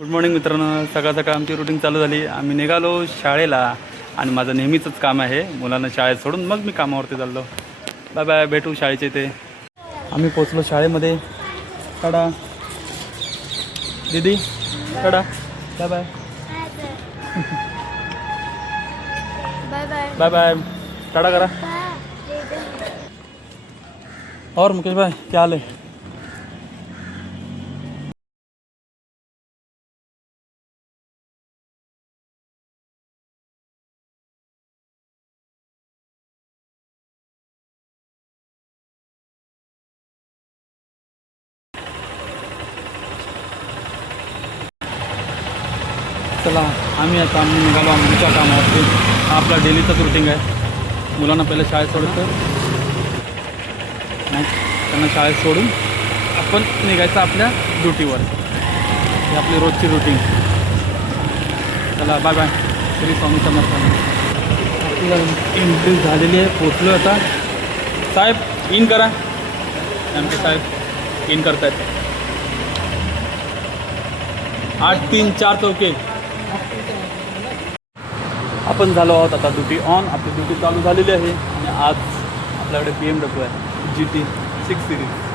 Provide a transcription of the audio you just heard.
Good morning मित्रांनो. सकाळ सकाळ आमची रुटीन चालू झाली. आम्ही निघालो शाळेला आणि माझं नेहमीचंच काम आहे मुलांना शाळेत सोडून मग मी कामावरती चाललो. बाय बाय, भेटू शाळेच्या इथे. आम्ही पोचलो शाळेमध्ये. टाटा दीदी, tata, bye bye. Bye bye, tata करा. और मुकेश भाई क्या हाल है? चला आम्ही आता निघालो आमच्या कामावरती. हा आपला डेलीचाच रुटीन आहे. मुलांना पहिलं शाळेत सोडायचं, मग त्यांना शाळेत सोडून आपण निघायचं आपल्या ड्युटीवर. ही आपली रोजची रुटीन. चला बाय बाय. श्री स्वामी समर्थ. आपल्याला एंट्री झालेली आहे. पोचलो आता. साहेब इन करा. आमचे साहेब इन करतायत. 834 चौके. आपण झालो आहोत आता ड्युटी ऑन. आपली ड्युटी चालू झालेली आहे आणि आज आपल्याकडे BMW आहे GT 6 सिरीज.